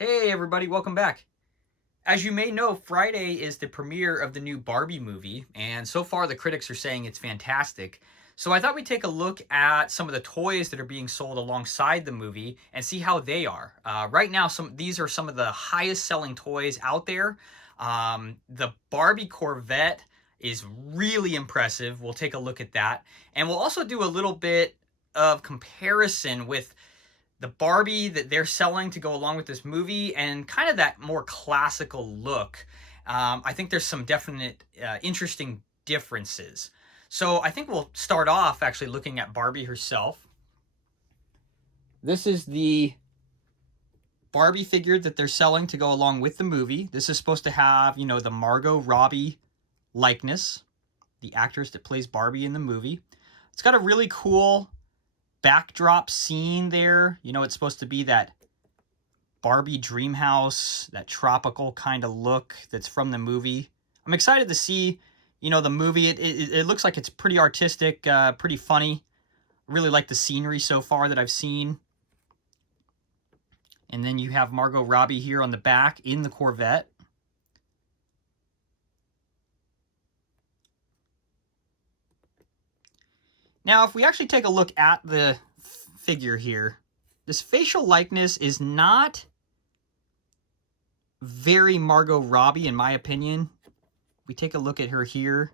Hey everybody, welcome back. As you may know, Friday is the premiere of the new Barbie movie, and so far the critics are saying it's fantastic. So I thought we'd take a look at some of the toys that are being sold alongside the movie and see how they are. Right now, these are some of the highest selling toys out there. The Barbie Corvette is really impressive. We'll take a look at that. And we'll also do a little bit of comparison with the Barbie that they're selling to go along with this movie and kind of that more classical look. I think there's some definite interesting differences. So I think we'll start off actually looking at Barbie herself. This is the Barbie figure that they're selling to go along with the movie. This is supposed to have, the Margot Robbie likeness, the actress that plays Barbie in the movie. It's got a really cool backdrop scene there. It's supposed to be that Barbie dream house, that tropical kind of look that's from the movie. I'm excited to see, the movie. It looks like it's pretty artistic, pretty funny. I really like the scenery so far that I've seen. And then you have Margot Robbie here on the back in the Corvette. Now, if we actually take a look at the figure here, this facial likeness is not very Margot Robbie, in my opinion. We take a look at her here.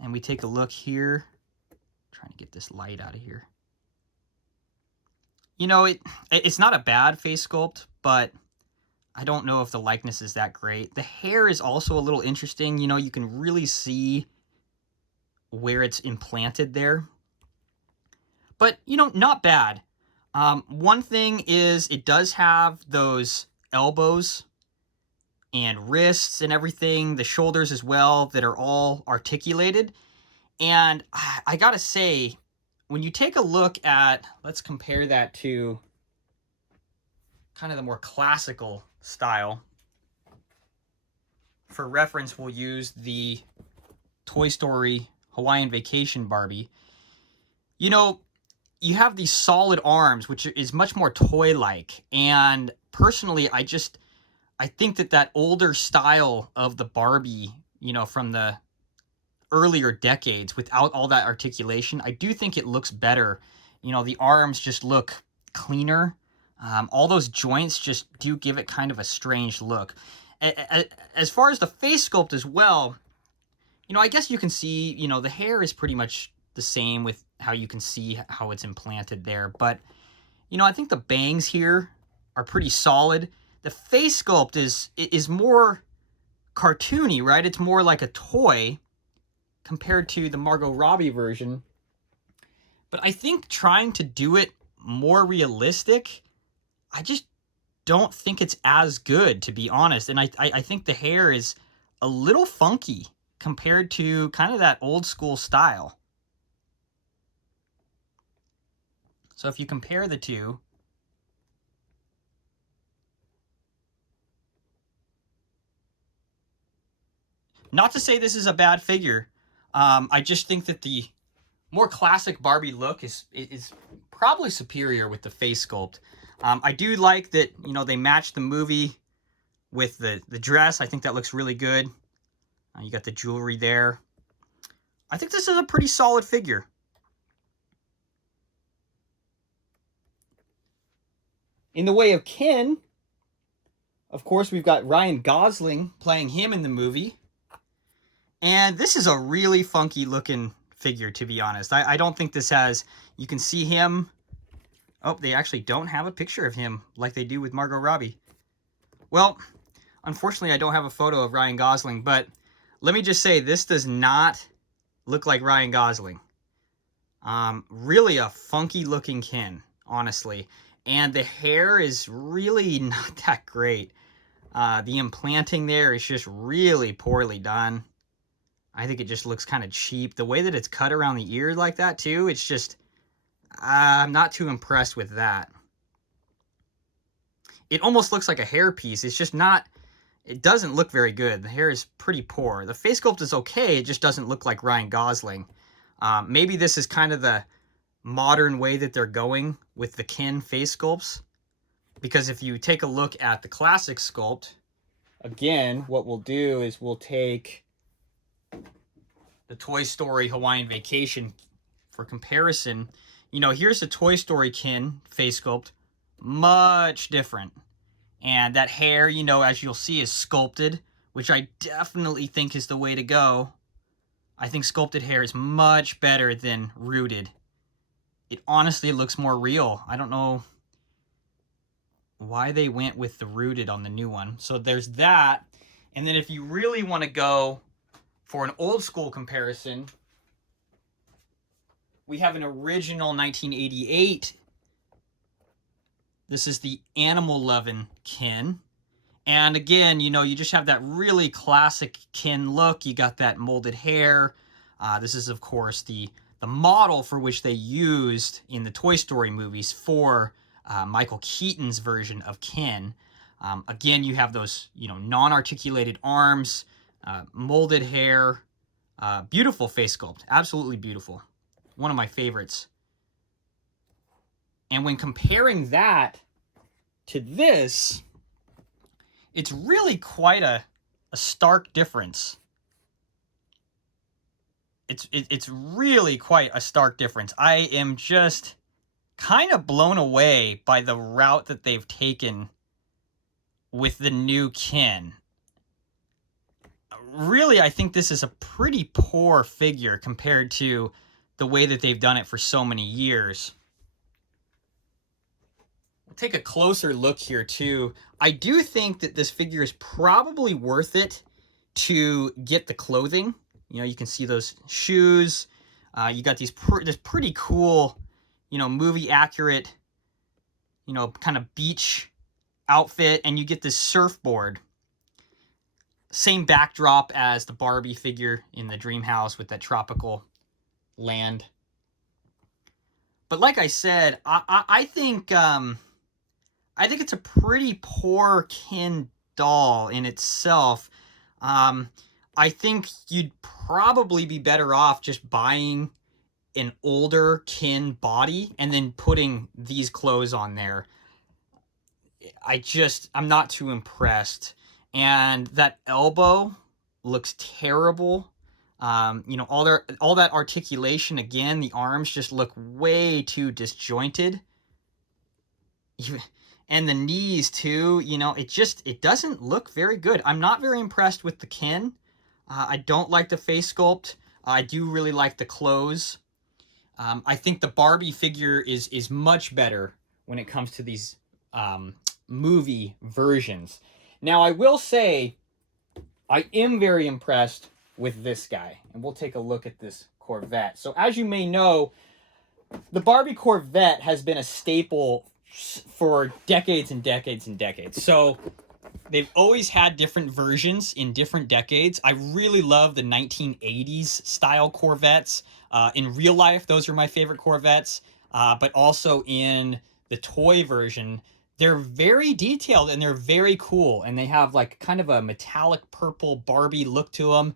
And we take a look here. Trying to get this light out of here. It's not a bad face sculpt, but I don't know if the likeness is that great. The hair is also a little interesting. You can really see where it's implanted there. But, not bad. One thing is it does have those elbows and wrists and everything, the shoulders as well, that are all articulated. And I gotta say, when you take a look at, let's compare that to kind of the more classical style. For reference, we'll use the Toy Story Hawaiian Vacation Barbie. You have these solid arms, which is much more toy-like. And personally, I think that older style of the Barbie, from the earlier decades without all that articulation, I do think it looks better. The arms just look cleaner. All those joints just do give it kind of a strange look. As far as the face sculpt as well, I guess you can see, the hair is pretty much the same with how you can see how it's implanted there. But, I think the bangs here are pretty solid. The face sculpt is more cartoony, right? It's more like a toy compared to the Margot Robbie version. But I think trying to do it more realistic, I just don't think it's as good, to be honest. And I think the hair is a little funky compared to kind of that old school style. So if you compare the two, not to say this is a bad figure, I just think that the more classic Barbie look is probably superior with the face sculpt. I do like that, they match the movie with the dress. I think that looks really good. You got the jewelry there. I think this is a pretty solid figure. In the way of Ken, of course, we've got Ryan Gosling playing him in the movie. And this is a really funky looking figure, to be honest. I don't think this has... You can see him... Oh, they actually don't have a picture of him like they do with Margot Robbie. Well, unfortunately, I don't have a photo of Ryan Gosling, but let me just say, this does not look like Ryan Gosling. Really a funky looking Ken, honestly. And the hair is really not that great. The implanting there is just really poorly done. I think it just looks kind of cheap. The way that it's cut around the ear like that, too, it's just... I'm not too impressed with that. It almost looks like a hairpiece. It's just not... It doesn't look very good. The hair is pretty poor. The face sculpt is okay. It just doesn't look like Ryan Gosling. Maybe this is kind of the modern way that they're going with the Ken face sculpts. Because if you take a look at the classic sculpt, again, what we'll do is we'll take the Toy Story Hawaiian Vacation for comparison. You know, here's the Toy Story Ken face sculpt, much different. And that hair, you know, as you'll see, is sculpted, which I definitely think is the way to go. I think sculpted hair is much better than rooted. It honestly looks more real. I don't know why they went with the rooted on the new one. So there's that. And then if you really want to go for an old school comparison, we have an original 1988. This is the Animal Lovin' Ken. And again, you know, you just have that really classic Ken look. You got that molded hair. This is, of course, the model for which they used in the Toy Story movies for Michael Keaton's version of Ken. Again, you have those, you know, non-articulated arms, molded hair, beautiful face sculpt, absolutely beautiful. One of my favorites. And when comparing that to this, it's really quite a stark difference. It's really quite a stark difference. I am just kind of blown away by the route that they've taken with the new Ken. Really, I think this is a pretty poor figure compared to the way that they've done it for so many years. We'll take a closer look here too. I do think that this figure is probably worth it to get the clothing. You know, you can see those shoes. You got this pretty cool, you know, movie accurate, you know, kind of beach outfit, and you get this surfboard. Same backdrop as the Barbie figure in the dream house with that tropical land. But like I said, I think it's a pretty poor Ken doll in itself. I think you'd probably be better off just buying an older Ken body and then putting these clothes on there. I'm not too impressed. And that elbow looks terrible. You know, all that articulation, again, the arms just look way too disjointed. And the knees too, you know, it doesn't look very good. I'm not very impressed with the Ken. I don't like the face sculpt. I do really like the clothes. I think the Barbie figure is much better when it comes to these movie versions. Now, I will say, I am very impressed with this guy. And we'll take a look at this Corvette. So as you may know, the Barbie Corvette has been a staple for decades and decades and decades. So they've always had different versions in different decades. I really love the 1980s style Corvettes. In real life, those are my favorite Corvettes. But also in the toy version, they're very detailed and they're very cool. And they have like kind of a metallic purple Barbie look to them.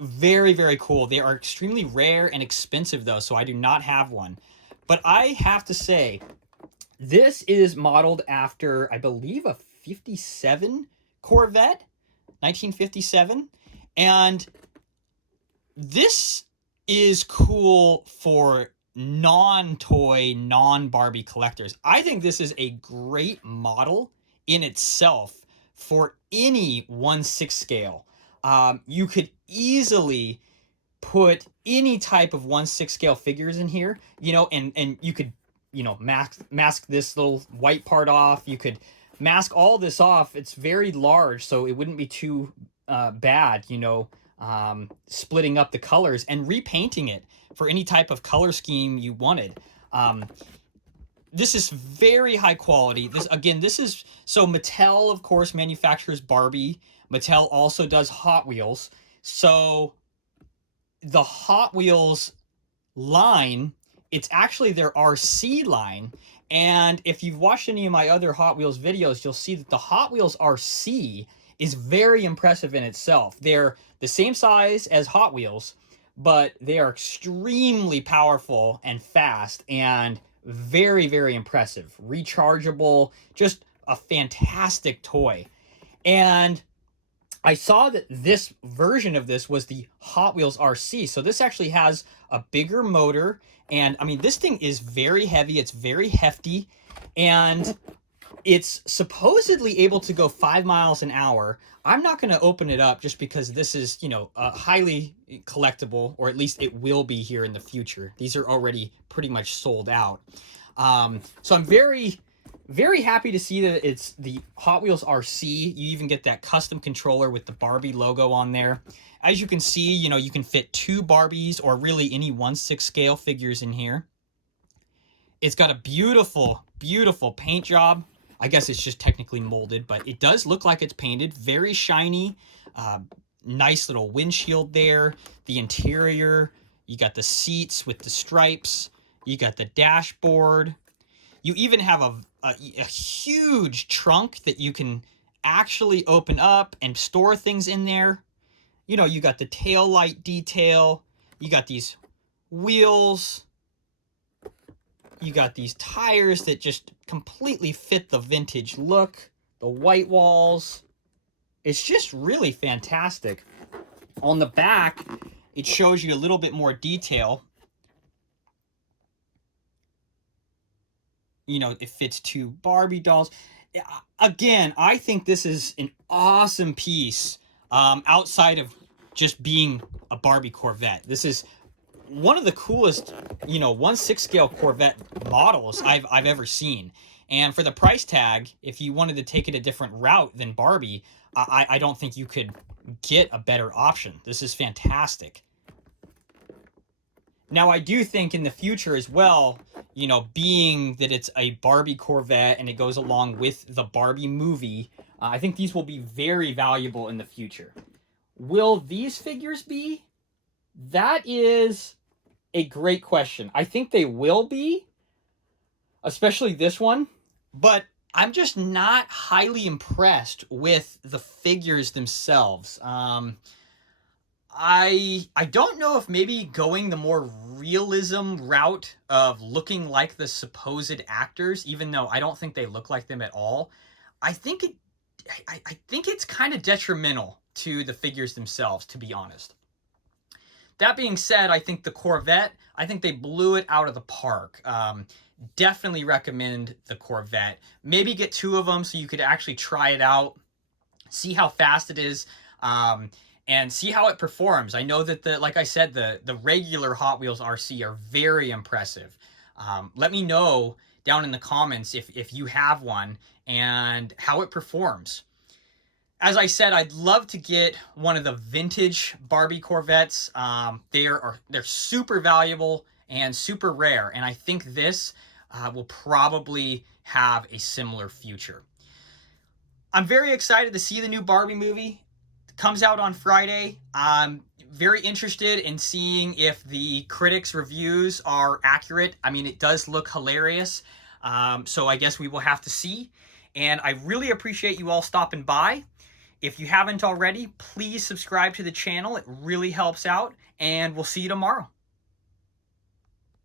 Very, very cool. They are extremely rare and expensive though, so I do not have one. But I have to say, this is modeled after, I believe, a 57 Corvette, 1957. And this is cool for non-toy, non-Barbie collectors. I think this is a great model in itself for any 1/6 scale. You could easily put any type of 1/6 scale figures in here, you know, and you could, you know, mask this little white part off. You could mask all this off. It's very large, so it wouldn't be too bad, you know, splitting up the colors and repainting it for any type of color scheme you wanted. This is very high quality. This is, so Mattel, of course, manufactures Barbie. Mattel also does Hot Wheels. So the Hot Wheels line, it's actually their RC line. And if you've watched any of my other Hot Wheels videos, you'll see that the Hot Wheels RC is very impressive in itself. They're the same size as Hot Wheels, but they are extremely powerful and fast and very, very impressive. Rechargeable, just a fantastic toy. And I saw that this version of this was the Hot Wheels RC. So this actually has a bigger motor. And I mean, this thing is very heavy. It's very hefty. And it's supposedly able to go 5 miles an hour. I'm not going to open it up just because this is, you know, highly collectible, or at least it will be here in the future. These are already pretty much sold out. So I'm very, very happy to see that it's the Hot Wheels RC. You even get that custom controller with the Barbie logo on there. As you can see, you know, you can fit 2 Barbies or really any 1/6 scale figures in here. It's got a beautiful, beautiful paint job. I guess it's just technically molded, but it does look like it's painted. Very shiny. Nice little windshield there. The interior. You got the seats with the stripes. You got the dashboard. You even have a huge trunk that you can actually open up and store things in there. You know, you got the tail light detail. You got these wheels. You got these tires that just completely fit the vintage look. The white walls. It's just really fantastic. On the back, it shows you a little bit more detail. You know, it fits 2 Barbie dolls. Again, I think this is an awesome piece outside of just being a Barbie Corvette. This is one of the coolest, you know, 1/6 scale Corvette models I've ever seen. And for the price tag, if you wanted to take it a different route than Barbie, I don't think you could get a better option. This is fantastic. Now, I do think in the future as well, you know, being that it's a Barbie Corvette and it goes along with the Barbie movie, I think these will be very valuable in the future. Will these figures be? That is a great question. I think they will be, especially this one, but I'm just not highly impressed with the figures themselves. I don't know if maybe going the more realism route of looking like the supposed actors, even though I don't think they look like them at all. I think it's kind of detrimental to the figures themselves, to be honest. That being said, I think the Corvette, I think they blew it out of the park. Definitely recommend the Corvette. Maybe get 2 of them so you could actually try it out, see how fast it is, and see how it performs. I know that, like I said, the regular Hot Wheels RC are very impressive. Let me know down in the comments if you have one and how it performs. As I said, I'd love to get one of the vintage Barbie Corvettes. They're super valuable and super rare, and I think this will probably have a similar future. I'm very excited to see the new Barbie movie. It comes out on Friday. I'm very interested in seeing if the critics' reviews are accurate. I mean, it does look hilarious, so I guess we will have to see. And I really appreciate you all stopping by. If you haven't already, please subscribe to the channel. It really helps out, and we'll see you tomorrow.